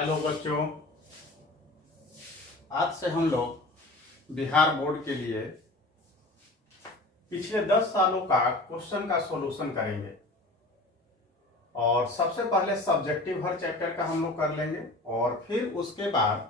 Hello बच्चों, आज से हम लोग बिहार बोर्ड के लिए पिछले 10 सालों का क्वेश्चन का सॉल्यूशन करेंगे। और सबसे पहले सब्जेक्टिव हर चैप्टर का हम लोग कर लेंगे और फिर उसके बाद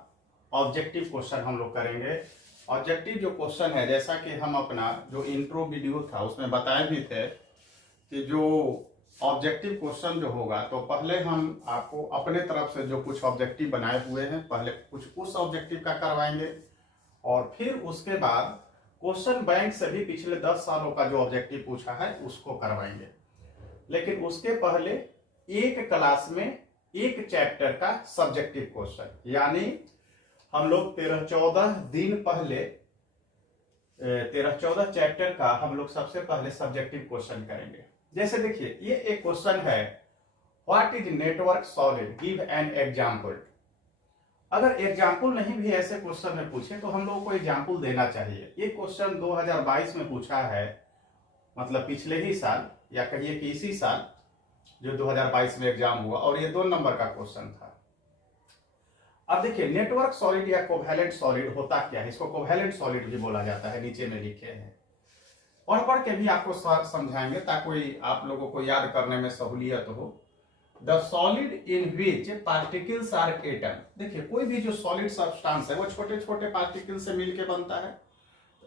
ऑब्जेक्टिव क्वेश्चन हम लोग करेंगे। ऑब्जेक्टिव जो क्वेश्चन है, जैसा कि हम अपना जो इंट्रो वीडियो था उसमें बताए भी थे कि जो ऑब्जेक्टिव क्वेश्चन जो होगा, तो पहले हम आपको अपने तरफ से जो कुछ ऑब्जेक्टिव बनाए हुए हैं पहले कुछ उस ऑब्जेक्टिव का करवाएंगे और फिर उसके बाद क्वेश्चन बैंक से भी पिछले 10 सालों का जो ऑब्जेक्टिव पूछा है उसको करवाएंगे। लेकिन उसके पहले एक क्लास में एक चैप्टर का सब्जेक्टिव क्वेश्चन, यानी हम लोग 13-14 दिन पहले 13-14 चैप्टर का हम लोग सबसे पहले सब्जेक्टिव क्वेश्चन करेंगे। जैसे देखिए, ये एक क्वेश्चन है, what is network solid, give an example. अगर एग्जाम्पल नहीं भी ऐसे क्वेश्चन में पूछे तो हम लोगों को एग्जाम्पल देना चाहिए। ये क्वेश्चन 2022 में पूछा है, मतलब पिछले ही साल या कहिए कि इसी साल जो 2022 में एग्जाम हुआ, और ये 2 नंबर का क्वेश्चन था। अब देखिए, नेटवर्क सॉलिड या कोवैलेंट सॉलिड होता क्या है, इसको कोवैलेंट सॉलिड भी बोला जाता है, नीचे में लिखे हैं। पढ़ के भी आपको समझाएंगे ताकि आप लोगों को याद करने में सहूलियत हो। The solid in which particles are atom. देखिए, कोई भी जो सॉलिड सब्सटेंस है वो छोटे छोटे पार्टिकल से मिलके बनता है।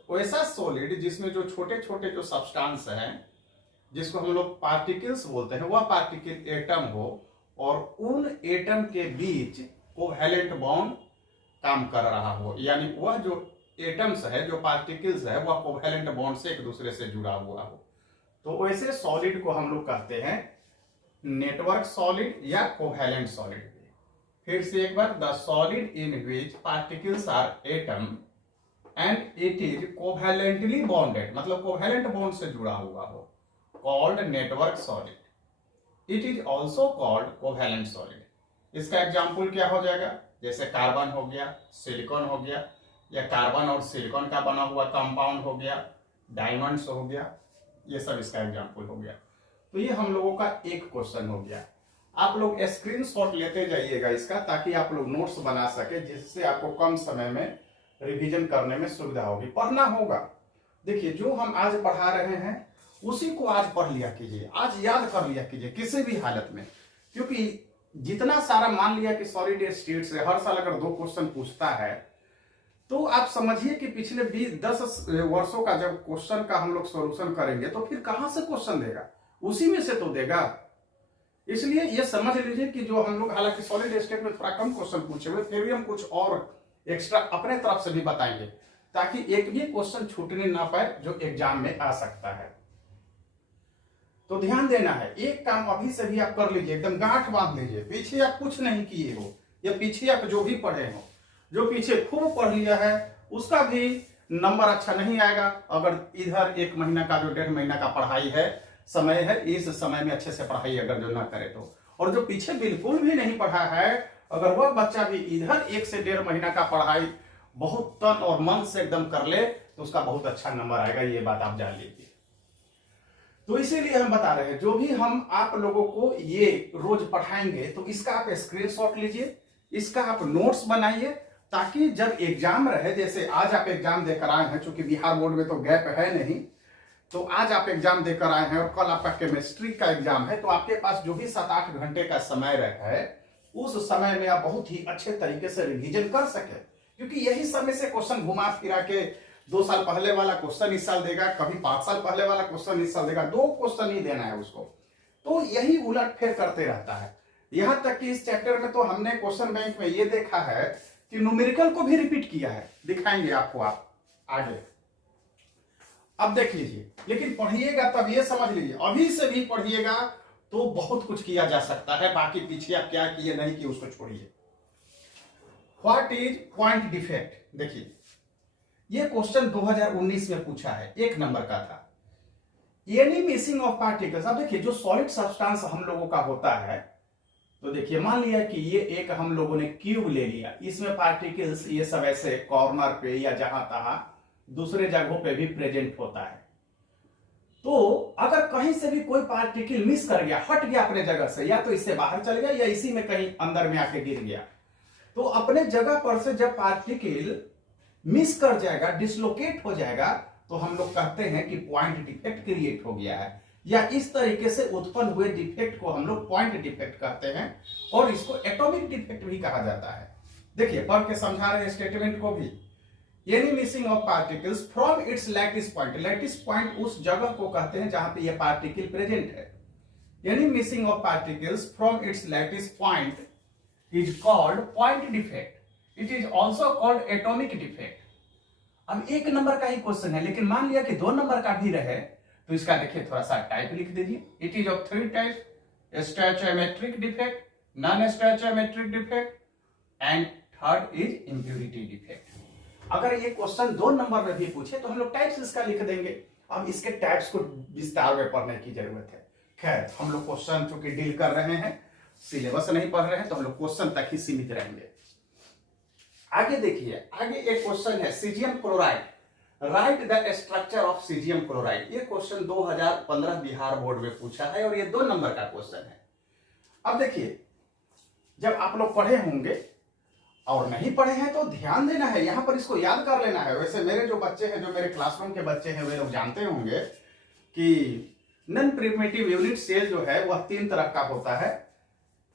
वैसा सॉलिड जिसमें जो छोटे छोटे जो सब्सटेंस हैं, जिसको हम लोग पार्टिकल्स बोलते हैं, वह पार्टिकल एटम हो और उन एटम के बीच कोवैलेंट बॉन्ड काम कर रहा हो, यानी वह जो एटम्स है, जो पार्टिकल्स है, वह कोवैलेंट बॉन्ड से एक दूसरे से जुड़ा हुआ हो। तो वैसे सॉलिड को हम लोग कहते हैं नेटवर्क सॉलिड या कोवैलेंट सॉलिड। फिर से एक बार, the solid in which particles are atom and it is covalently bonded, मतलब कोवैलेंट बॉन्ड से जुड़ा हुआ हो, called network solid. It is also called covalent solid. इसका एग्जाम्पल क्या हो जाएगा, जैसे कार्बन हो गया, सिलिकॉन हो गया, या कार्बन और सिलिकॉन का बना हुआ कंपाउंड हो गया, डायमंड्स हो गया, ये सब इसका एग्जाम्पल हो गया। तो ये हम लोगों का एक क्वेश्चन हो गया। आप लोग स्क्रीनशॉट लेते जाइएगा इसका, ताकि आप लोग नोट्स बना सके, जिससे आपको कम समय में रिवीजन करने में सुविधा होगी। पढ़ना होगा। देखिए, जो हम आज पढ़ा रहे हैं उसी को आज पढ़ लिया कीजिए, आज याद कर लिया कीजिए किसी भी हालत में, क्योंकि जितना सारा मान लिया कि सॉलिड स्टेट से हर साल अगर 2 क्वेश्चन पूछता है, तो आप समझिए कि पिछले 20-10 वर्षों का जब क्वेश्चन का हम लोग सॉल्यूशन करेंगे तो फिर कहां से क्वेश्चन देगा, उसी में से तो देगा। इसलिए ये समझ लीजिए कि जो हम लोग, हालांकि सॉलिड स्टेट में थोड़ा कम क्वेश्चन पूछे हुए, फिर भी हम कुछ और एक्स्ट्रा अपने तरफ से भी बताएंगे, ताकि एक भी क्वेश्चन छूटने ना पाए जो एग्जाम में आ सकता है। तो ध्यान देना है, एक काम अभी से भी आप कर लीजिए, एकदम गांठ बांध लीजिए। पीछे आप कुछ नहीं किए हो, या पीछे आप जो भी पढ़े हो, जो पीछे खूब पढ़ लिया है उसका भी नंबर अच्छा नहीं आएगा। अगर इधर 1 महीना का जो 1.5 महीना का पढ़ाई है, समय है, इस समय में अच्छे से पढ़ाई अगर जो ना करे तो, और जो पीछे बिल्कुल भी नहीं पढ़ा है, अगर वह बच्चा भी इधर 1 से 1.5 महीना का पढ़ाई बहुत तन और मन से एकदम कर ले तो उसका बहुत अच्छा नंबर आएगा। ये बात आप जान लीजिए। तो इसीलिए हम बता रहे हैं, जो भी हम आप लोगों को ये रोज पढ़ाएंगे तो इसका आप स्क्रीनशॉट लीजिए, इसका आप नोट्स बनाइए, ताकि जब एग्जाम रहे, जैसे आज आप एग्जाम देकर आए हैं, चूंकि बिहार बोर्ड में तो गैप है नहीं, तो आज आप एग्जाम देकर आए हैं और कल आपका केमिस्ट्री का एग्जाम है, तो आपके पास जो भी 7-8 घंटे का समय है, उस समय में आप बहुत ही अच्छे तरीके से रिवीजन कर सके, क्योंकि यही समय से क्वेश्चन घुमा फिरा के 2 साल पहले वाला क्वेश्चन इस साल देगा, कभी 5 साल पहले वाला क्वेश्चन इस साल देगा, 2 क्वेश्चन ही देना है उसको। तो यही उलट फेर करते रहता है। यहां तक कि इस चैप्टर में तो हमने क्वेश्चन बैंक में ये देखा है कि न्यूमेरिकल को भी रिपीट किया है, दिखाएंगे आपको आप आगे। अब देख लीजिए, लेकिन पढ़िएगा तब ये समझ लीजिए, अभी से भी पढ़िएगा तो बहुत कुछ किया जा सकता है। बाकी पीछे आप क्या किए नहीं किए उसको छोड़िए। What is point defect. देखिए, ये क्वेश्चन 2019 में पूछा है, 1 नंबर का था। Any missing of particles. अब देखिए, जो सॉलिड सब्सटेंस हम लोगों का होता है, तो देखिए मान लिया कि ये एक हम लोगों ने क्यूब ले लिया, इसमें पार्टिकल्स ये सब ऐसे कॉर्नर पे या जहां तहां दूसरे जगहों पे भी प्रेजेंट होता है। तो अगर कहीं से भी कोई पार्टिकल मिस कर गया, हट गया अपने जगह से, या तो इससे बाहर चल गया या इसी में कहीं अंदर में आके गिर गया, तो अपने जगह पर से जब पार्टिकल मिस कर जाएगा, डिसलोकेट हो जाएगा, तो हम लोग कहते हैं कि पॉइंट डिफेक्ट क्रिएट हो गया है, या इस तरीके से उत्पन्न हुए डिफेक्ट को हम लोग पॉइंट डिफेक्ट कहते हैं, और इसको एटॉमिक डिफेक्ट भी कहा जाता है। देखिए पढ़ के समझा रहे स्टेटमेंट को भी। Any missing of particles from its lattice point, lattice point उस जगह को कहते हैं जहां पे ये पार्टिकल प्रेजेंट है। Any missing of particles from its lattice point is called point defect, it is also called atomic defect. अब एक नंबर का ही क्वेश्चन है, लेकिन मान लिया कि 2 नंबर का भी रहे, तो इसका देखिए थोड़ा सा टाइप लिख दीजिए। It is of 3 types, stoichiometric defect, non stoichiometric defect and third is impurity defect. अगर ये क्वेश्चन 2 नंबर में भी पूछे तो हम लोग टाइप्स इसका लिख देंगे। अब इसके टाइप्स को विस्तार में पढ़ने की जरूरत है। खैर हम लोग क्वेश्चन चूंकि डील कर रहे हैं, सिलेबस नहीं पढ़ रहे हैं, तो हम लोग क्वेश्चन तक ही सीमित रहेंगे। आगे देखिए, आगे एक क्वेश्चन है caesium chloride, right the structure of caesium chloride. ये क्वेश्चन 2015 बिहार बोर्ड में पूछा है और ये 2 नंबर का क्वेश्चन है। अब देखिए, जब आप लोग पढ़े होंगे और नहीं पढ़े हैं तो ध्यान देना है, यहां पर इसको याद कर लेना है। वैसे मेरे जो बच्चे हैं, जो मेरे क्लासरूम के बच्चे हैं, वे लोग जानते होंगे कि नॉन प्रिमिटिव यूनिट सेल जो है वह 3 तरह का होता है,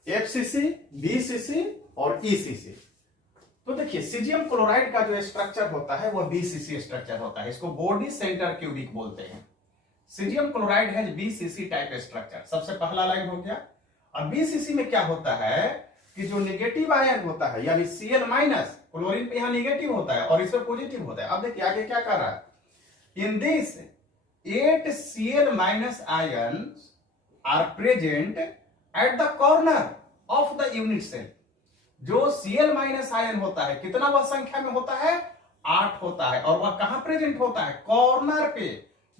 एफसीसी, बीसीसी और ईसीसी। तो देखिए सीजियम क्लोराइड का जो स्ट्रक्चर होता है वह बीसीसी स्ट्रक्चर होता है, इसको बॉडी सेंटर क्यूबिक बोलते हैं। सीजियम क्लोराइड है बीसीसी टाइप स्ट्रक्चर, सबसे पहला लाइन हो गया। अब बीसीसी में क्या होता है कि जो नेगेटिव आयन होता है, यानी Cl माइनस, क्लोरीन पे यहां नेगेटिव होता है और इसमें पॉजिटिव होता है। अब देखिए आगे क्या कर रहा है, in this 8 Cl minus ions are present at the corner of the unit cell. जो Cl माइनस आयन होता है, कितना वह संख्या में होता है, 8 होता है, और वह कहां प्रेजेंट होता है, कॉर्नर पे।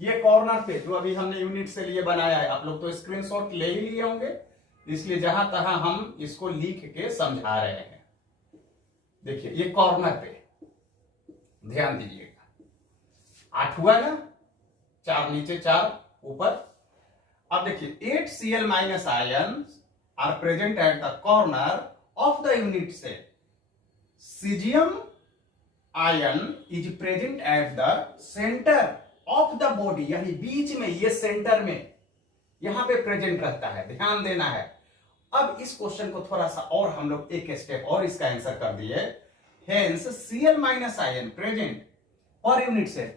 ये कॉर्नर पे जो अभी हमने यूनिट सेल ये बनाया है, आप लोग तो स्क्रीनशॉट ले ही लिए होंगे, इसलिए जहां तहां हम इसको लिख के समझा रहे हैं। देखिए ये कॉर्नर पे ध्यान दीजिएगा, 8 हुआ ना, 4 नीचे 4 ऊपर। अब देखिए 8 Cl minus ions are present at the corner of the unit cell. Caesium ion is present at the centre of the body, यानी बीच में, ये सेंटर में यहां पे प्रेजेंट रहता है, ध्यान देना है। अब इस क्वेश्चन को थोड़ा सा और हम लोग एक स्टेप और इसका आंसर कर दिए। Hence Cl minus ion present per unit cell,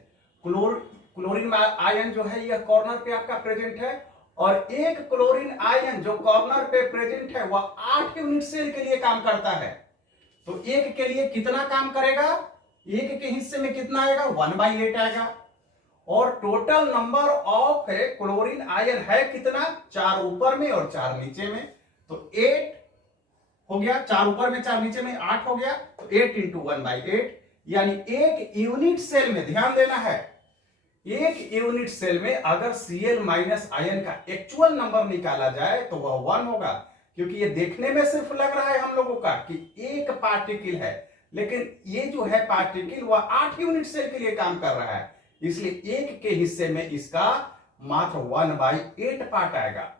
chlorine ion जो है यह कॉर्नर पे आपका प्रेजेंट है, और एक क्लोरीन आयन जो कॉर्नर पे प्रेजेंट है वह 8 यूनिट सेल के लिए काम करता है। तो एक के लिए कितना काम करेगा, एक के हिस्से में कितना आएगा, 1/8 आएगा। और total number of chlorine ion है कितना, 4 ऊपर में और 4 नीचे में, तो 8 हो गया, 4 ऊपर में 4 नीचे में 8 हो गया, तो 8 इंटू 1/8, यानी एक यूनिट सेल में, ध्यान देना है, एक यूनिट सेल में अगर Cl माइनस आयन का एक्चुअल नंबर निकाला जाए तो वह 1 होगा, क्योंकि ये देखने में सिर्फ लग रहा है हम लोगों का कि एक पार्टिकल है, लेकिन ये जो है पार्टिकल वह 8 यूनिट सेल के लिए काम कर रहा है, इसलिए एक के हिस्से में इसका मात्र 1/8 पार्ट आएगा।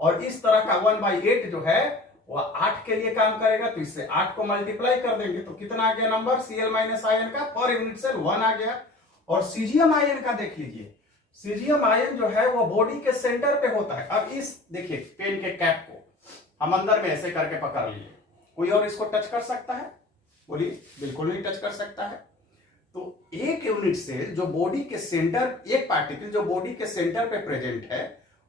और इस तरह का 1/8 जो है वह 8 के लिए काम करेगा, तो इससे 8 को मल्टीप्लाई कर देंगे तो कितना आ गया नंबर Cl माइनस आयन का पर यूनिट सेल, 1 आ गया। और सीजियम आयन का देख लीजिए, सीजियम आयन जो है वह बॉडी के सेंटर पे होता है। अब इस देखिए पेन के कैप को हम अंदर में ऐसे करके पकड़ लिए, कोई और इसको टच कर सकता है, बोलिए, बिल्कुल नहीं टच कर सकता है। तो एक यूनिट सेल जो बॉडी के सेंटर, एक पार्टिकल जो बॉडी के सेंटर पे प्रेजेंट है,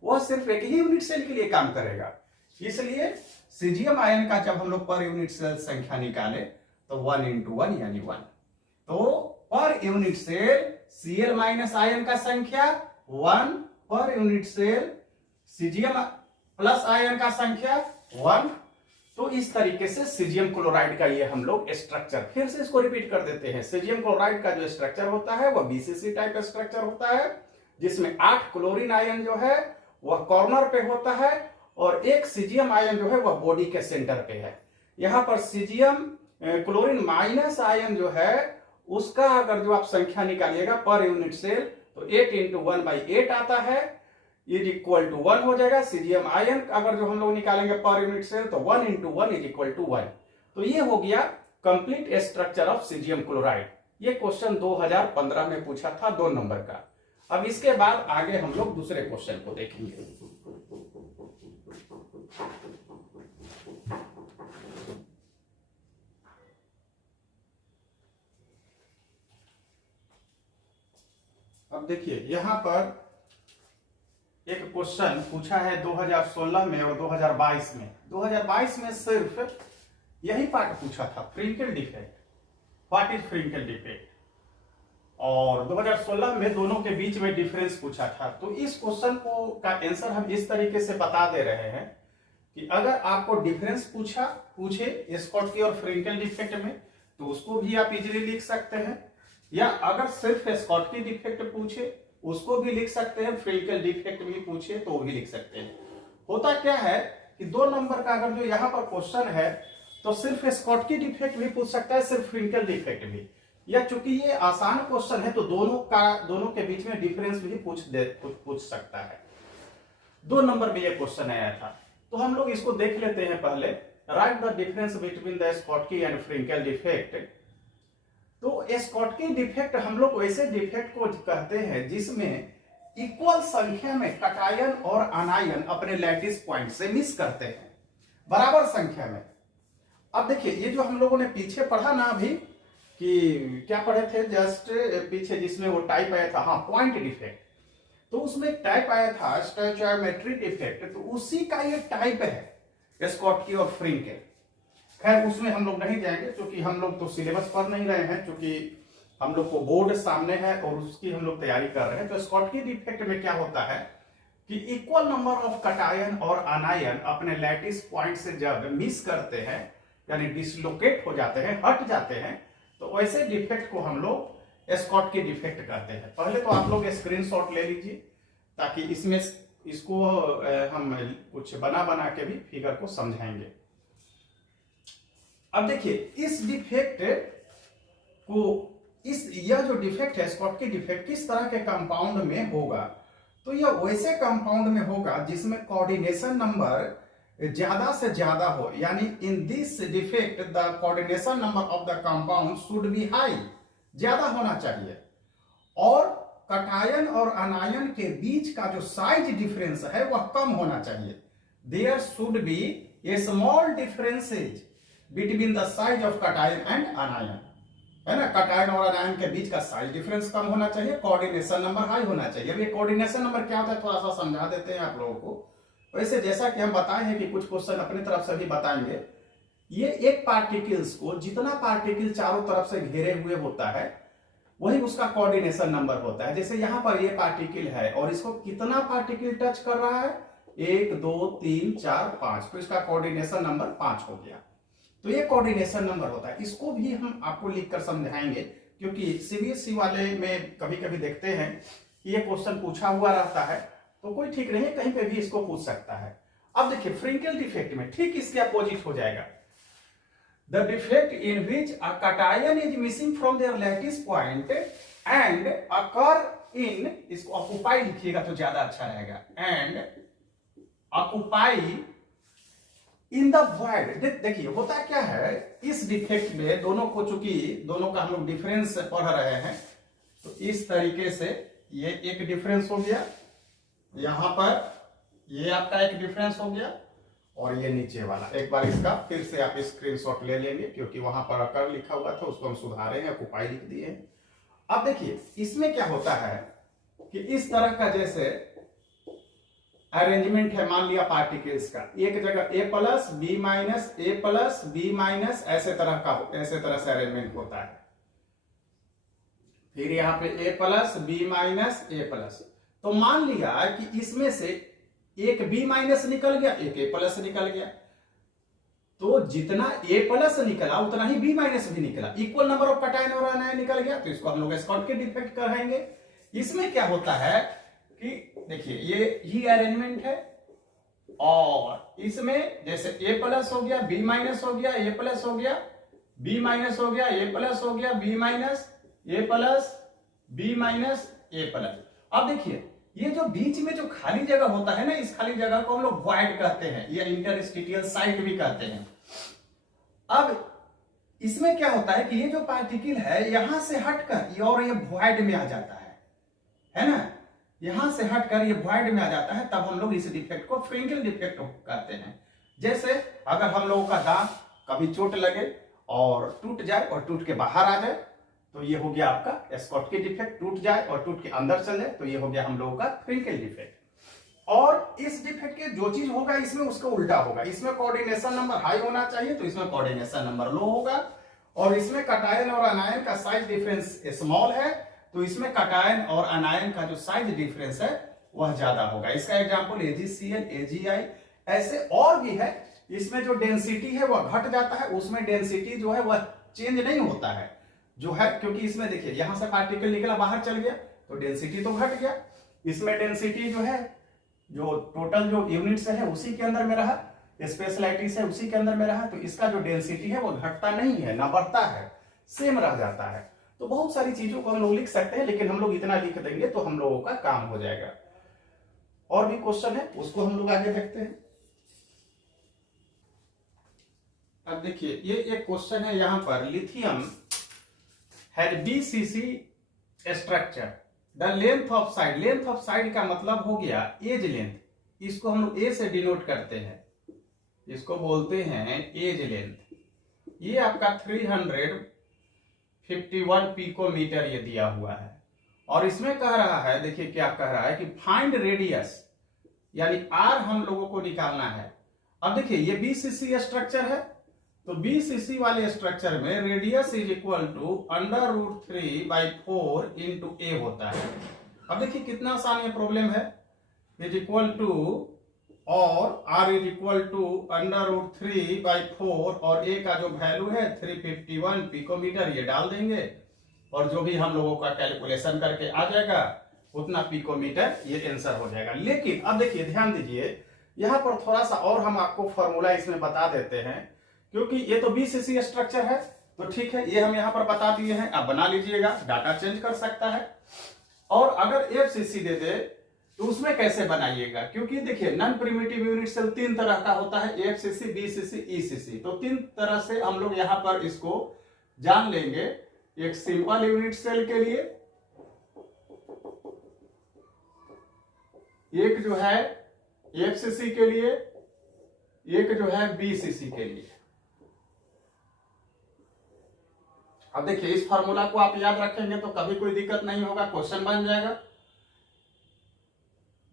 वह सिर्फ एक ही यूनिट सेल के लिए काम करेगा। इसलिए सीजियम आयन का जब हम लोग पर यूनिट सेल संख्या निकाले तो 1 इंटू 1 यानी 1। तो per unit cell Cl minus ion का संख्या 1, per unit cell caesium plus ion का संख्या 1। तो इस तरीके से सीजियम क्लोराइड का ये हम लोग स्ट्रक्चर, फिर से इसको रिपीट कर देते हैं। सीजियम क्लोराइड का जो स्ट्रक्चर होता है वह बीसीसी टाइप स्ट्रक्चर होता है, जिसमें 8 क्लोरीन आयन जो है वह कॉर्नर पे होता है, और एक सीजियम आयन जो है वह बॉडी के सेंटर पे है। यहां पर सीजियम क्लोरीन माइनस आयन जो है उसका अगर जो आप संख्या निकालिएगा पर यूनिट सेल, तो 8 इंटू 1/8 आता है, इज इक्वल टू 1 हो जाएगा। सीजियम आयन अगर जो हम लोग निकालेंगे पर यूनिट सेल तो 1 इंटू 1 इज इक्वल टू 1। तो ये हो गया complete structure of caesium chloride. ये क्वेश्चन 2015 में पूछा था 2 नंबर का। अब इसके बाद आगे हम लोग दूसरे क्वेश्चन को देखेंगे। अब देखिए यहां पर एक क्वेश्चन पूछा है 2016 में और 2022 में। 2022 में सिर्फ यही पार्ट पूछा था, फ्रिंकल डिफेक्ट, व्हाट इज फ्रिंकल डिफेक्ट, और 2016 में दोनों के बीच में डिफरेंस पूछा था। तो इस क्वेश्चन को का आंसर हम इस तरीके से बता दे रहे हैं कि अगर आपको डिफरेंस पूछे स्कॉटकी और फ्रिंकल डिफेक्ट में, तो उसको भी आप इजीली लिख सकते हैं, या अगर सिर्फ स्कॉटकी डिफेक्ट पूछे उसको भी लिख सकते हैं, फ्रिंकल डिफेक्ट भी पूछे तो भी लिख सकते हैं। होता क्या है कि 2 नंबर का अगर जो यहाँ पर क्वेश्चन है तो सिर्फ स्कॉटकी डिफेक्ट भी पूछ सकता है, सिर्फ फ्रिंकल डिफेक्ट भी, या चूंकि ये आसान क्वेश्चन है तो दोनों के बीच में डिफरेंस भी पूछ सकता है। 2 नंबर में ये क्वेश्चन आया था, तो हम लोग इसको देख लेते हैं पहले। Write the difference between the Schottky and Frenkel defect. तो स्कॉटकी डिफेक्ट हम लोग वैसे डिफेक्ट को कहते हैं जिसमें इक्वल संख्या में कटायन और अनायन अपने लैटिस पॉइंट से मिस करते हैं, बराबर संख्या में। अब देखिए ये जो हम लोगों ने पीछे पढ़ा ना अभी, कि क्या पढ़े थे जस्ट पीछे, जिसमें वो टाइप आया था, हाँ, पॉइंट डिफेक्ट, तो उसमें टाइप आया था स्टोइचोमेट्रिक डिफेक्ट, तो उसी का ये टाइप है स्कॉटकी और फ्रिंकल। खैर उसमें हम लोग नहीं जाएंगे क्योंकि हम लोग तो सिलेबस पढ़ नहीं रहे हैं, क्योंकि हम लोग को बोर्ड सामने है और उसकी हम लोग तैयारी कर रहे हैं। तो स्कॉटकी डिफेक्ट में क्या होता है कि इक्वल नंबर ऑफ कटायन और अनायन अपने लैटिस पॉइंट से जब मिस करते हैं, यानी डिसलोकेट हो जाते हैं, हट जाते हैं, तो वैसे डिफेक्ट को हम लोग स्कॉटकी डिफेक्ट कहते हैं। पहले तो आप लोग स्क्रीनशॉट ले लीजिए ताकि इसको हम कुछ बना के भी फिगर को समझाएंगे। अब देखिए इस डिफेक्ट को, यह जो डिफेक्ट है स्कॉटकी डिफेक्ट, किस तरह के कंपाउंड में होगा, तो यह वैसे कंपाउंड में होगा जिसमें कोऑर्डिनेशन नंबर ज्यादा से ज्यादा हो, यानी in this defect the coordination number of the compound should be high, ज्यादा होना चाहिए, और कटायन और अनायन के बीच का जो साइज डिफरेंस है वह कम होना चाहिए। There should be a small differences between the size of cation and anion, है ना, कटायन और अनायन के बीच का साइज डिफरेंस कम होना चाहिए, कोऑर्डिनेशन नंबर हाई होना चाहिए। अब ये कोऑर्डिनेशन नंबर क्या होता है थोड़ा सा समझा देते हैं आप लोगों को। वैसे जैसा कि हम बताए हैं कि कुछ क्वेश्चन अपनी तरफ से भी बताएंगे, ये एक पार्टिकल्स को जितना पार्टिकल चारों तरफ से घेरे हुए होता है वही उसका कोऑर्डिनेशन नंबर होता है। जैसे यहां पर ये पार्टिकल है और इसको कितना पार्टिकल टच कर रहा है, 1 2 3 4 5, तो इसका कोऑर्डिनेशन नंबर 5 हो गया। तो ये कोऑर्डिनेशन नंबर होता है। इसको भी हम आपको लिखकर समझाएंगे क्योंकि सीबीएसई वाले में कभी कभी देखते हैं कि ये क्वेश्चन पूछा हुआ रहता है, तो कोई ठीक नहीं, कहीं पे भी इसको पूछ सकता है। अब देखिए फ्रिंकल डिफेक्ट में ठीक इसके अपोजिट हो जाएगा। The defect in which a cation is missing from their lattice point and occur in, इसको occupy लिखिएगा तो ज्यादा अच्छा रहेगा, and occupy in the void। देखिए होता क्या है इस डिफेक्ट में, दोनों को चूंकि दोनों का हम लोग डिफरेंस पढ़ रहे हैं, तो इस तरीके से ये एक डिफरेंस हो गया, यहां पर ये आपका एक डिफरेंस हो गया, और ये नीचे वाला। एक बार इसका फिर से आप स्क्रीनशॉट ले लेंगे क्योंकि वहां पर अकर लिखा हुआ था, उसको हम सुधारे हैं, ऑक्युपाई लिख दिए हैं। अब देखिए इसमें क्या होता है कि इस तरह का जैसे अरेंजमेंट है, मान लिया पार्टिकल्स का, एक जगह A plus B minus A plus B minus ऐसे तरह से अरेंजमेंट होता है। फिर यहाँ पे A plus B minus A plus, तो मान लिया कि इसमें से एक B माइनस निकल गया, एक A प्लस निकल गया, तो जितना A प्लस निकला उतना ही B माइनस भी निकला, इक्वल नंबर ऑफ कटायन और अनायन निकल गया, तो इसको हम लोग स्कॉटकी डिफेक्ट कहेंगे। इसमें क्या होता है कि देखिए ये अरेंजमेंट है, और इसमें जैसे A प्लस हो गया, B माइनस हो गया, A प्लस हो गया, B माइनस हो गया, A प्लस हो गया, B minus, A plus, B minus, A plus. अब देखिए ये जो बीच में जो खाली जगह होता है ना, इस खाली जगह को हम लोग वॉइड कहते हैं या इंटरस्टिशियल साइट भी कहते हैं। अब इसमें क्या होता है कि ये जो पार्टिकल है यहां से हटकर और ये वॉइड में आ जाता है ना, यहां से हटकर ये वॉइड में आ जाता है, तब हम लोग इस डिफेक्ट को फ्रिंकल डिफेक्ट कहते हैं। जैसे अगर हम लोगों का दांत कभी चोट लगे और टूट जाए और टूट के बाहर आ जाए तो ये हो गया आपका स्कॉटकी डिफेक्ट, टूट जाए और टूट के अंदर चले तो ये हो गया हम लोगों का फ्रिंकल डिफेक्ट। और इस डिफेक्ट के जो चीज होगा इसमें उसका उल्टा होगा, इसमें कोऑर्डिनेशन नंबर हाई होना चाहिए तो इसमें कोऑर्डिनेशन नंबर लो होगा, और इसमें कटायन और अनायन का साइज डिफरेंस स्मॉल है तो इसमें कटायन और अनायन का जो साइज डिफरेंस है वह ज्यादा होगा। इसका एग्जांपल AgCl, AgI ऐसे और भी है। इसमें जो डेंसिटी है वह घट जाता है, उसमें डेंसिटी जो है वह चेंज नहीं होता है जो है, क्योंकि इसमें देखिए यहां से पार्टिकल निकला बाहर चल गया तो डेंसिटी तो घट गया, इसमें डेंसिटी जो है जो टोटल जो यूनिट्स है उसी के अंदर में रहा, स्पेशलाइटिस है उसी के अंदर में रहा, तो इसका जो डेंसिटी है वो घटता नहीं है ना बढ़ता है, सेम रह जाता है। तो बहुत सारी चीजों को हम लोग लिख सकते हैं, लेकिन हम लोग इतना लिख देंगे तो हम लोगों का काम हो जाएगा। और भी क्वेश्चन है उसको हम लोग आगे देखते हैं। अब देखिए ये एक क्वेश्चन है यहाँ पर, lithium had BCC structure, the length of side, length of side का मतलब हो गया एज लेंथ, इसको हम लोग ए से डिनोट करते हैं, इसको बोलते हैं एज लेंथ। ये आपका 351 पिकोमीटर ये दिया हुआ है, और इसमें कह रहा है, देखिए क्या कह रहा है कि फाइंड रेडियस, यानी आर हम लोगों को निकालना है। अब देखिए ये BCC स्ट्रक्चर है तो BCC वाले स्ट्रक्चर में radius is equal to √3/4 into A होता है। अब देखिए कितना आसान ये प्रॉब्लम है, इज इक्वल टू और r इज इक्वल टू √3/4 और a का जो वैल्यू है 351 पिकोमीटर ये डाल देंगे और जो भी हम लोगों का कैलकुलेशन करके आ जाएगा उतना पिकोमीटर ये आंसर हो जाएगा। लेकिन अब देखिए ध्यान दीजिए यहां पर थोड़ा सा और हम आपको फॉर्मूला इसमें बता देते हैं, क्योंकि ये तो BCC स्ट्रक्चर है तो ठीक है ये हम यहां पर बता दिए हैं, आप बना लीजिएगा, डाटा चेंज कर सकता है। और अगर FCC दे दे तो उसमें कैसे बनाइएगा, क्योंकि देखिए नॉन प्रिमिटिव यूनिट सेल 3 तरह का होता है, FCC, BCC, ECC, तो 3 तरह से हम लोग यहां पर इसको जान लेंगे। एक सिंपल यूनिट सेल के लिए, एक जो है FCC के लिए, एक जो है BCC के लिए। अब देखिए इस फार्मूला को आप याद रखेंगे तो कभी कोई दिक्कत नहीं होगा, क्वेश्चन बन जाएगा।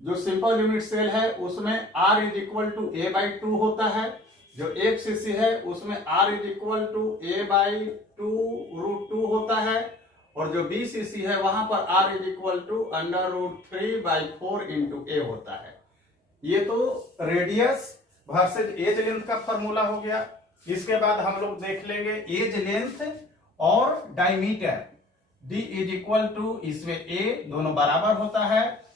जो सिंपल यूनिट सेल है उसमें r is equal to a/2 होता है, जो FCC है उसमें r is equal to a/2√2 होता है, और जो BCC है वहां पर r is equal to √3/4 into a होता है। ये तो रेडियस वर्सेज एज लेंथ का फॉर्मूला हो गया। इसके बाद हम लोग देख लेंगे एज लेंथ और diameter, d is equal to, इसमें a दोनों बराबर होता है,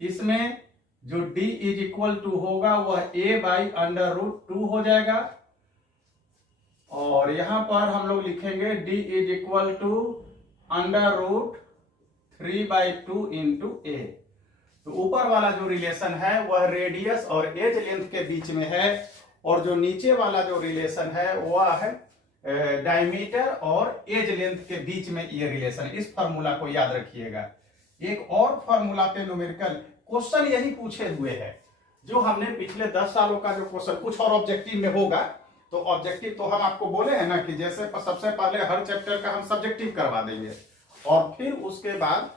इसमें जो d इज इक्वल टू होगा वह a/√2 हो जाएगा, और यहां पर हम लोग लिखेंगे d is equal to √3/2 into a। तो ऊपर वाला जो रिलेशन है वह रेडियस और एज लेंथ के बीच में है, और जो नीचे वाला जो रिलेशन है वह है डायमीटर और एज लेंथ के बीच में ये रिलेशन है। इस फार्मूला को याद रखिएगा। एक और फार्मूला पे न्यूमेरिकल क्वेश्चन यही पूछे हुए हैं, जो हमने पिछले 10 सालों का जो क्वेश्चन कुछ और ऑब्जेक्टिव में होगा, तो ऑब्जेक्टिव तो हम आपको बोले हैं ना कि जैसे सबसे पहले हर चैप्टर का हम सब्जेक्टिव करवा देंगे, और फिर उसके बाद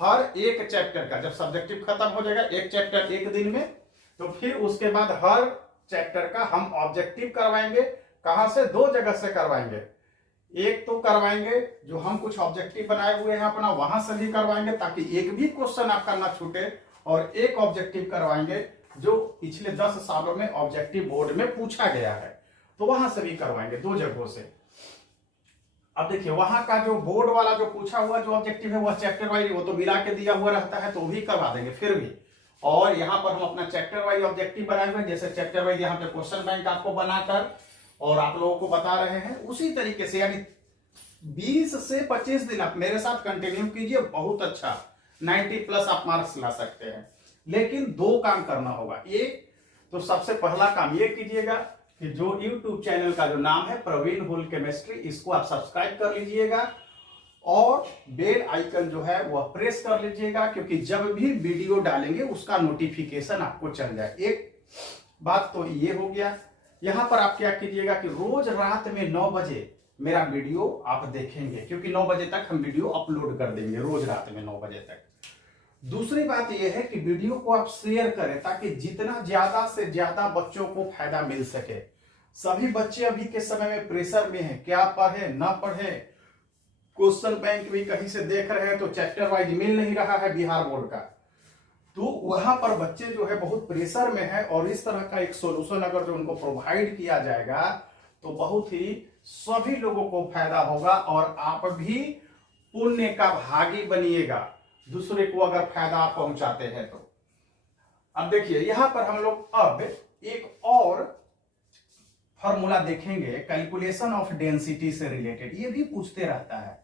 हर एक चैप्टर का जब सब्जेक्टिव खत्म हो जाएगा, एक चैप्टर एक दिन में, तो फिर उसके बाद हर चैप्टर का हम ऑब्जेक्टिव करवाएंगे। कहां से? 2 जगह से करवाएंगे। एक तो करवाएंगे जो हम कुछ ऑब्जेक्टिव बनाए हुए हैं अपना, वहां से भी करवाएंगे ताकि एक भी क्वेश्चन आपका ना छूटे, और एक ऑब्जेक्टिव करवाएंगे जो पिछले 10 सालों में ऑब्जेक्टिव बोर्ड में पूछा गया है, तो वहां से भी करवाएंगे 2 जगहों से। अब देखिए वहां का जो बोर्ड वाला जो पूछा हुआ जो ऑब्जेक्टिव है वह चैप्टर वाइज वो तो मिला के दिया हुआ रहता है, तो भी करवा देंगे फिर भी। और यहाँ पर हम अपना चैप्टर वाइज ऑब्जेक्टिव बनाए हुए, जैसे चैप्टर वाइज यहाँ पे क्वेश्चन बैंक आपको बनाकर और आप लोगों को बता रहे हैं, उसी तरीके से यानी 20 से 25 दिन आप मेरे साथ कंटिन्यू कीजिए, बहुत अच्छा 90+ आप मार्क्स ला सकते हैं। लेकिन 2 काम करना होगा। एक तो सबसे पहला काम ये कीजिएगा कि जो YouTube चैनल का जो नाम है प्रवीण होल केमिस्ट्री, इसको आप सब्सक्राइब कर लीजिएगा और बेल आइकन जो है वह प्रेस कर लीजिएगा, क्योंकि जब भी वीडियो डालेंगे उसका नोटिफिकेशन आपको चल जाए। एक बात तो ये हो गया। यहां पर आप क्या कीजिएगा कि रोज रात में 9 बजे मेरा वीडियो आप देखेंगे, क्योंकि 9 बजे तक हम वीडियो अपलोड कर देंगे, रोज रात में 9 बजे तक। दूसरी बात यह है कि वीडियो को आप शेयर करें ताकि जितना ज्यादा से ज्यादा बच्चों को फायदा मिल सके। सभी बच्चे अभी के समय में प्रेशर में हैं, क्या पढ़े ना पढ़े, क्वेश्चन बैंक भी कहीं से देख रहे हैं तो चैप्टर वाइज मिल नहीं रहा है बिहार बोर्ड का, तो वहां पर बच्चे जो है बहुत प्रेशर में है। और इस तरह का एक सोल्यूशन अगर जो उनको प्रोवाइड किया जाएगा तो बहुत ही सभी लोगों को फायदा होगा और आप भी पुण्य का भागी बनिएगा, दूसरे को अगर फायदा आप पहुंचाते हैं तो। अब देखिए यहां पर हम लोग अब एक और फॉर्मूला देखेंगे कैलकुलेशन ऑफ डेंसिटी से रिलेटेड। ये भी पूछते रहता है,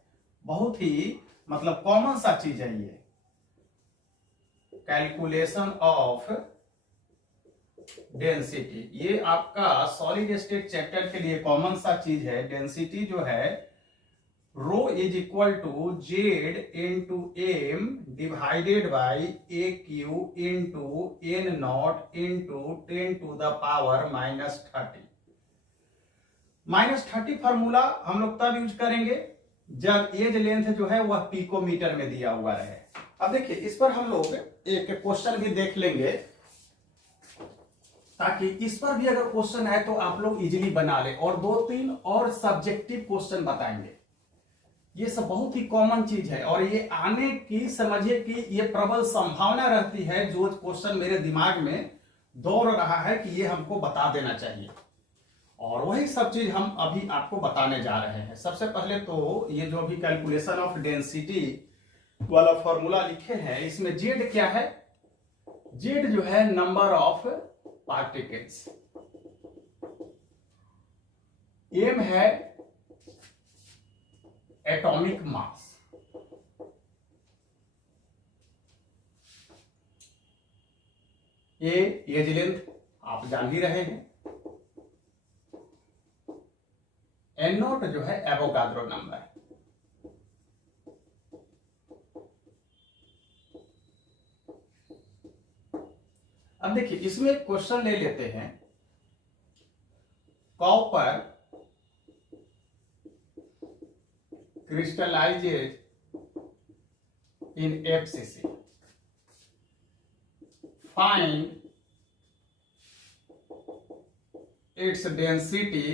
बहुत ही मतलब कॉमन सा चीज है ये, कैलकुलेशन ऑफ डेंसिटी। ये आपका सॉलिड स्टेट चैप्टर के लिए कॉमन सा चीज है। डेंसिटी जो है rho is equal to Z into M divided by A Q into N naught into 10 to the power -30। -30 formula हम लोग तब यूज करेंगे जब एज लेंथ जो है वह पिकोमीटर में दिया हुआ रहे। अब देखिए इस पर हम लोग एक क्वेश्चन भी देख लेंगे, ताकि इस पर भी अगर क्वेश्चन है तो आप लोग इजीली बना ले। और 2-3 और सब्जेक्टिव क्वेश्चन बताएंगे। ये सब बहुत ही कॉमन चीज है और ये आने की समझिए कि ये प्रबल संभावना रहती है। जो क्वेश्चन मेरे दिमाग में दौड़ रहा है कि ये हमको बता देना चाहिए, और वही सब चीज हम अभी आपको बताने जा रहे हैं। सबसे पहले तो ये जो अभी कैलकुलेशन ऑफ डेंसिटी वाला फॉर्मूला लिखे हैं, इसमें जेड क्या है? जेड जो है नंबर ऑफ पार्टिकल्स, एम है एटॉमिक मास, ए एज लेंथ आप जान ही रहे हैं, एन नॉट जो है एवोगाड्रो नंबर। अब देखिए इसमें क्वेश्चन ले लेते हैं, copper crystallizes in FCC. Find its density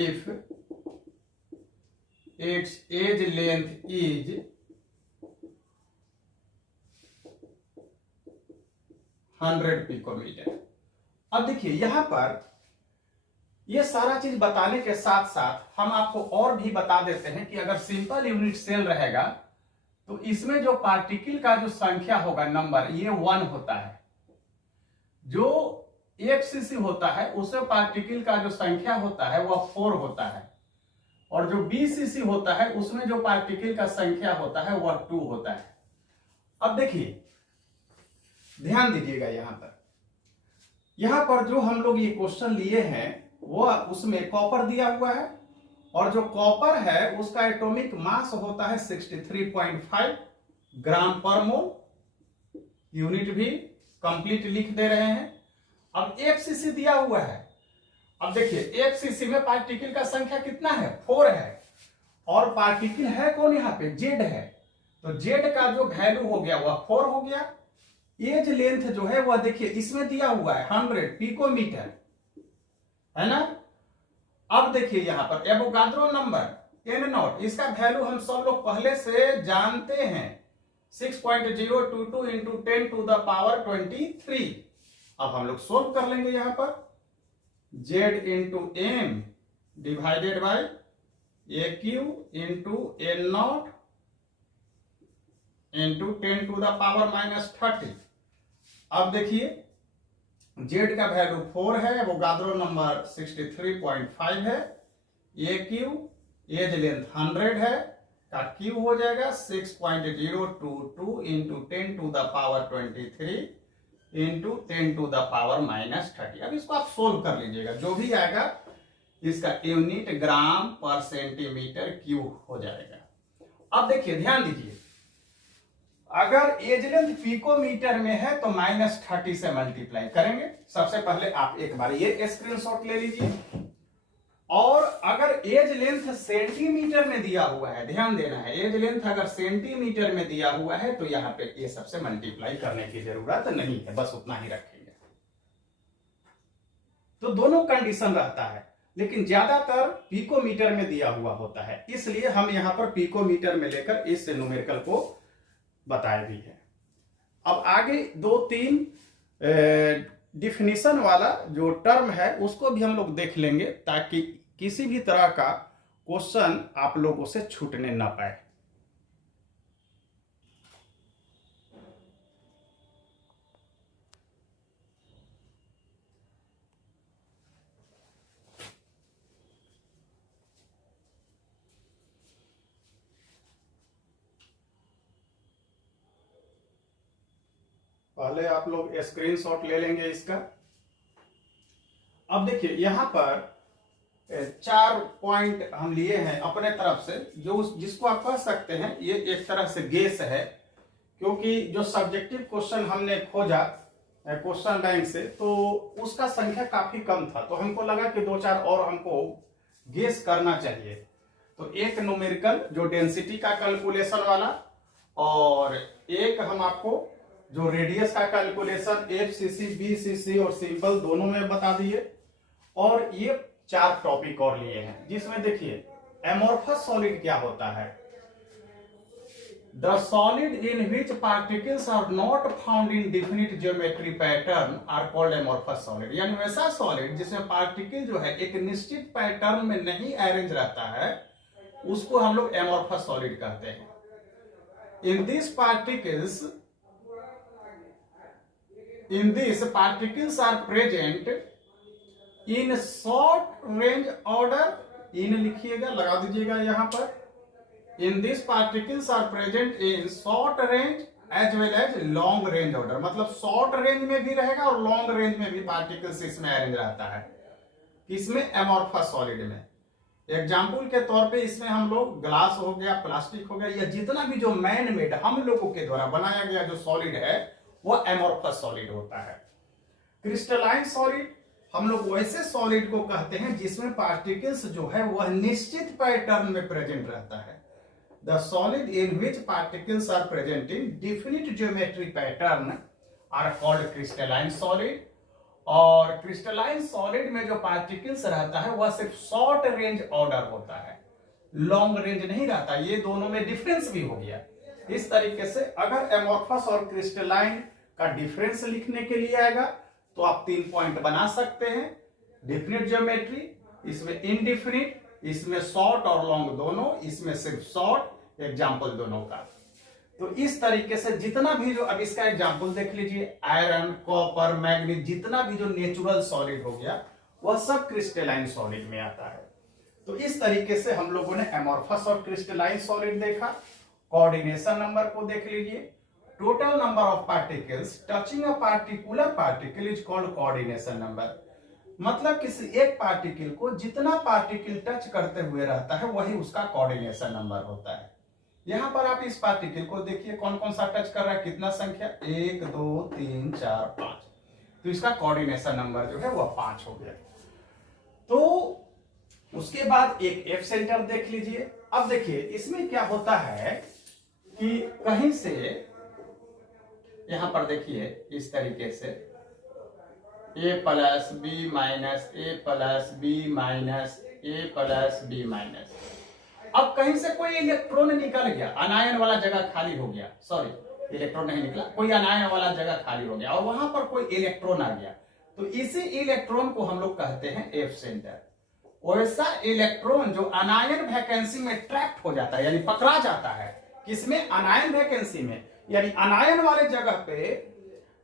if its edge length is 100 picometre. अब देखिए यहां पर ये सारा चीज बताने के साथ साथ हम आपको और भी बता देते हैं कि अगर सिंपल यूनिट सेल रहेगा तो इसमें जो पार्टिकल का जो संख्या होगा नंबर, ये 1 होता है। जो एफसीसी होता है उसमें पार्टिकल का जो संख्या होता है वह 4 होता है, और जो बीसीसी होता है उसमें जो पार्टिकल का संख्या होता है वह 2 होता है। अब देखिए ध्यान दीजिएगा, यहां पर जो हम लोग ये क्वेश्चन लिए हैं वो उसमें कॉपर दिया हुआ है, और जो कॉपर है उसका एटॉमिक मास होता है 63.5 ग्राम पर मोल। यूनिट भी कंप्लीट लिख दे रहे हैं। अब एफसीसी दिया हुआ है। अब देखिए एफसीसी में पार्टिकल का संख्या कितना है? 4 है, और पार्टिकल है कौन? यहाँ पे जेड है, तो जेड का जो वैल्यू हो गया वह 4 हो गया। एज लेंथ जो है वह देखिए इसमें दिया हुआ है 100 पिकोमीटर, है ना। अब देखिए यहां पर एवोगाड्रो नंबर एन नॉट, इसका वैल्यू हम सब लोग पहले से जानते हैं 6.022 इंटू 10 टू द पावर 23। अब हम लोग सोल्व कर लेंगे यहां पर, Z into M divided by A Q into N naught into 10 to the power -30। अब देखिए जेड का वैल्यू 4 है, एवोगाड्रो नंबर 63.5 है, ए क्यू एज लेंथ 100 है, का क्यू हो जाएगा 6.022 into 10 to the power 23 into 10⁻⁻30। अब इसको आप सोल्व कर लीजिएगा, जो भी आएगा इसका यूनिट ग्राम पर सेंटीमीटर क्यूब हो जाएगा। अब देखिए ध्यान दीजिए, अगर एज लेंथ पिकोमीटर में है तो -30 से मल्टीप्लाई करेंगे। सबसे पहले आप एक बार ये स्क्रीनशॉट ले लीजिए, और अगर एज लेंथ सेंटीमीटर में दिया हुआ है, ध्यान देना है, एज लेंथ अगर सेंटीमीटर में दिया हुआ है तो यहां पे ये सबसे मल्टीप्लाई करने की जरूरत नहीं है, बस उतना ही रखेंगे। तो दोनों कंडीशन रहता है, लेकिन ज्यादातर पिकोमीटर में दिया हुआ होता है, इसलिए हम यहां पर पिकोमीटर में लेकर इस न्यूमेरिकल को बताए भी है। अब आगे 2-3 डिफिनीशन वाला जो टर्म है उसको भी हम लोग देख लेंगे, ताकि किसी भी तरह का क्वेश्चन आप लोगों से छूटने ना पाए। पहले आप लोग स्क्रीनशॉट ले लेंगे इसका। अब देखिए यहां पर 4 पॉइंट हम लिए हैं अपने तरफ से, जो जिसको आप कह सकते हैं ये एक तरह से गेस है, क्योंकि जो सब्जेक्टिव क्वेश्चन हमने खोजा क्वेश्चन बैंक से तो उसका संख्या काफी कम था, तो हमको लगा कि 2-4 और हमको गेस करना चाहिए। तो एक न्यूमेरिकल जो डेंसिटी का कैलकुलेशन वाला, और एक हम आपको जो रेडियस का कैलकुलेशन FCC, BCC और सिंपल दोनों में बता दिए, और ये 4 टॉपिक और लिए हैं, जिसमें देखिए एमोर्फस सॉलिड क्या होता है। The solid in which particles are not found in definite geometry pattern are called amorphous solid. यानी वैसा सॉलिड जिसमें पार्टिकल जो है एक निश्चित पैटर्न में नहीं अरेंज रहता है, उसको हम लोग एमोर्फस सॉलिड कहते हैं। In this particles are present in short range order, इन लिखिएगा, लगा दीजिएगा यहां पर। In this particles are present in short range as well as long range order, मतलब शॉर्ट रेंज में भी रहेगा और लॉन्ग रेंज में भी पार्टिकल्स इसमें अरेंज रहता है। किसमें? एमोर्फस सॉलिड में। एग्जाम्पल के तौर पे इसमें हम लोग ग्लास हो गया, प्लास्टिक हो गया, या जितना भी जो मैन मेड हम लोगों के द्वारा बनाया गया जो सॉलिड है वो एमोर्फस सॉलिड होता है। क्रिस्टलाइन सॉलिड हम लोग वैसे सॉलिड को कहते हैं जिसमें पार्टिकल्स जो है वह निश्चित पैटर्न में प्रेजेंट रहता है। The solid in which particles are present in definite geometry pattern are called crystalline solid. और क्रिस्टलाइन सॉलिड में जो पार्टिकल्स रहता है वह सिर्फ शॉर्ट रेंज ऑर्डर होता है, लॉन्ग रेंज नहीं रहता। ये दोनों में डिफरेंस भी हो गया। इस तरीके से अगर एमोर्फस और क्रिस्टलाइन का डिफरेंस लिखने के लिए आएगा तो आप 3 पॉइंट बना सकते हैं। डिफिनिट ज्योमेट्री, इसमें इनडिफिनिट, इसमें शॉर्ट और लॉन्ग दोनों, इसमें सिर्फ शॉर्ट, एग्जाम्पल दोनों का। तो इस तरीके से जितना भी जो, अब इसका एग्जाम्पल देख लीजिए, आयरन, कॉपर, मैग्नीज, जितना भी जो नेचुरल सॉलिड हो गया वह सब क्रिस्टलाइन सॉलिड में आता है। तो इस तरीके से हम लोगों ने एमोर्फस और क्रिस्टलाइन सॉलिड देखा। कोऑर्डिनेशन नंबर को देख लीजिए। Total number of particles touching a particular particle is called coordination number. मतलब किसी एक पार्टिकल को जितना पार्टिकल टच करते हुए रहता है वही उसका कोऑर्डिनेशन नंबर होता है। यहां पर आप इस पार्टिकल को देखिए कौन कौन सा टच कर रहा है, कितना संख्या, 1 2 3 4 5, तो इसका कोऑर्डिनेशन नंबर जो है वह 5 हो गया। तो उसके बाद एक एफ सेंटर देख लीजिए। अब देखिए इसमें क्या होता है कि कहीं से यहां पर देखिए इस तरीके से A plus B minus A plus B minus A plus B minus. अब कहीं से कोई इलेक्ट्रॉन निकल गया, अनायन वाला जगह खाली हो गया, सॉरी इलेक्ट्रॉन नहीं निकला, कोई अनायन वाला जगह खाली हो गया और वहां पर कोई इलेक्ट्रॉन आ गया, तो इसी इलेक्ट्रॉन को हम लोग कहते हैं एफ सेंटर। वैसा इलेक्ट्रॉन जो अनायन वैकेंसी में ट्रैप्ड हो जाता है, यानी पकड़ा जाता है, किसमें? अनायन वैकेंसी में, यानी अनायन वाले जगह पे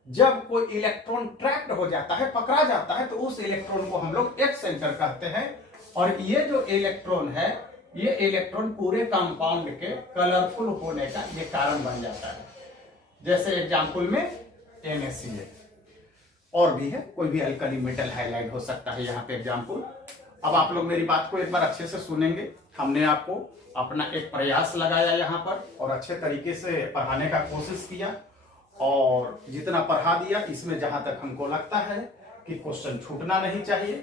जब कोई इलेक्ट्रॉन ट्रैप्ड हो जाता है, पकड़ा जाता है, तो उस इलेक्ट्रॉन को हम लोग एफ सेंटर कहते हैं। और ये जो इलेक्ट्रॉन है, ये इलेक्ट्रॉन पूरे कंपाउंड के कलरफुल होने का ये कारण बन जाता है। जैसे एग्जांपल में NaCl, और भी है, कोई भी अल्कली मेटल हाईलाइट हो सकता है यहाँ पे एग्जाम्पल। अब आप लोग मेरी बात को एक बार अच्छे से सुनेंगे। हमने आपको अपना एक प्रयास लगाया यहाँ पर और अच्छे तरीके से पढ़ाने का कोशिश किया, और जितना पढ़ा दिया इसमें जहां तक हमको लगता है कि क्वेश्चन छूटना नहीं चाहिए।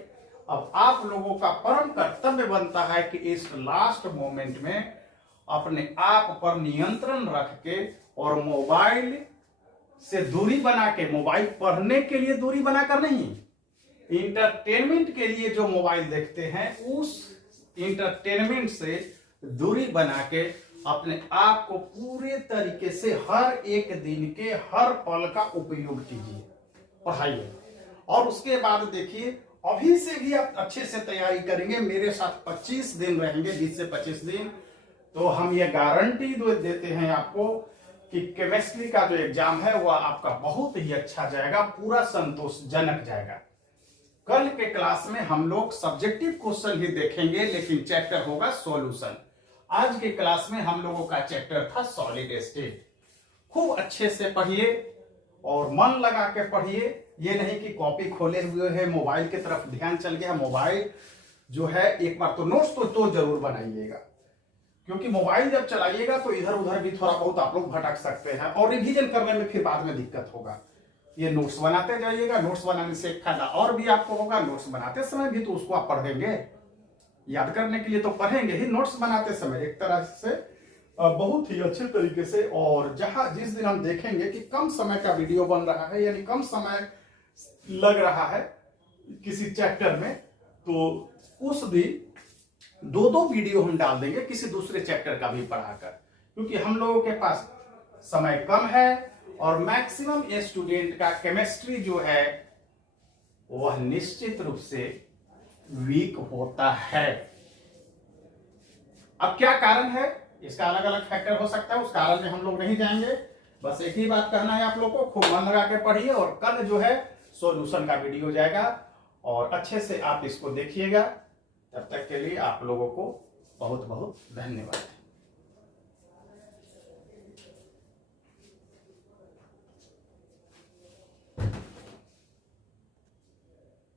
अब आप लोगों का परम कर्तव्य बनता है कि इस लास्ट मोमेंट में अपने आप पर नियंत्रण रख के और मोबाइल से दूरी बना के, मोबाइल पढ़ने के लिए दूरी बनाकर नहीं, इंटरटेनमेंट के लिए जो मोबाइल देखते हैं उस इंटरटेनमेंट से दूरी बना के अपने आप को पूरे तरीके से हर एक दिन के हर पल का उपयोग कीजिए, पढ़ाइए। और उसके बाद देखिए, अभी से भी आप अच्छे से तैयारी करेंगे, मेरे साथ 25 दिन रहेंगे, 20 से 25 दिन, तो हम ये गारंटी देते हैं आपको कि केमिस्ट्री का जो एग्जाम है वह आपका बहुत ही अच्छा जाएगा, पूरा संतोषजनक जाएगा। कल के क्लास में हम लोग सब्जेक्टिव क्वेश्चन ही देखेंगे, लेकिन चैप्टर होगा सॉल्यूशन। आज के क्लास में हम लोगों का चैप्टर था सॉलिड स्टेट। खूब अच्छे से पढ़िए और मन लगा के पढ़िए। ये नहीं कि कॉपी खोले हुए है, मोबाइल की तरफ ध्यान चल गया। मोबाइल जो है एक बार तो नोट्स तो जरूर बनाइएगा, क्योंकि मोबाइल जब चलाइएगा तो इधर उधर भी थोड़ा बहुत आप लोग भटक सकते हैं और रिवीजन करने में फिर बाद में दिक्कत होगा। ये नोट्स बनाते जाइएगा। नोट्स बनाने से एक फायदा और भी आपको होगा, नोट्स बनाते समय भी तो उसको आप पढ़ देंगे, याद करने के लिए तो पढ़ेंगे ही, नोट्स बनाते समय एक तरह से बहुत ही अच्छे तरीके से। और जिस दिन हम देखेंगे कि कम समय का वीडियो बन रहा है, यानी कम समय लग रहा है किसी चैप्टर में, तो उस दिन 2-2 वीडियो हम डाल देंगे किसी दूसरे चैप्टर का भी पढ़ाकर, क्योंकि हम लोगों के पास समय कम है और मैक्सिमम स्टूडेंट का केमिस्ट्री जो है वह निश्चित रूप से वीक होता है। अब क्या कारण है, इसका अलग अलग फैक्टर हो सकता है, उस कारण में हम लोग नहीं जाएंगे। बस एक ही बात कहना है आप लोगों को, खूब मन लगा के पढ़िए और कल जो है सॉल्यूशन का वीडियो जाएगा और अच्छे से आप इसको देखिएगा। तब तक के लिए आप लोगों को बहुत बहुत धन्यवाद।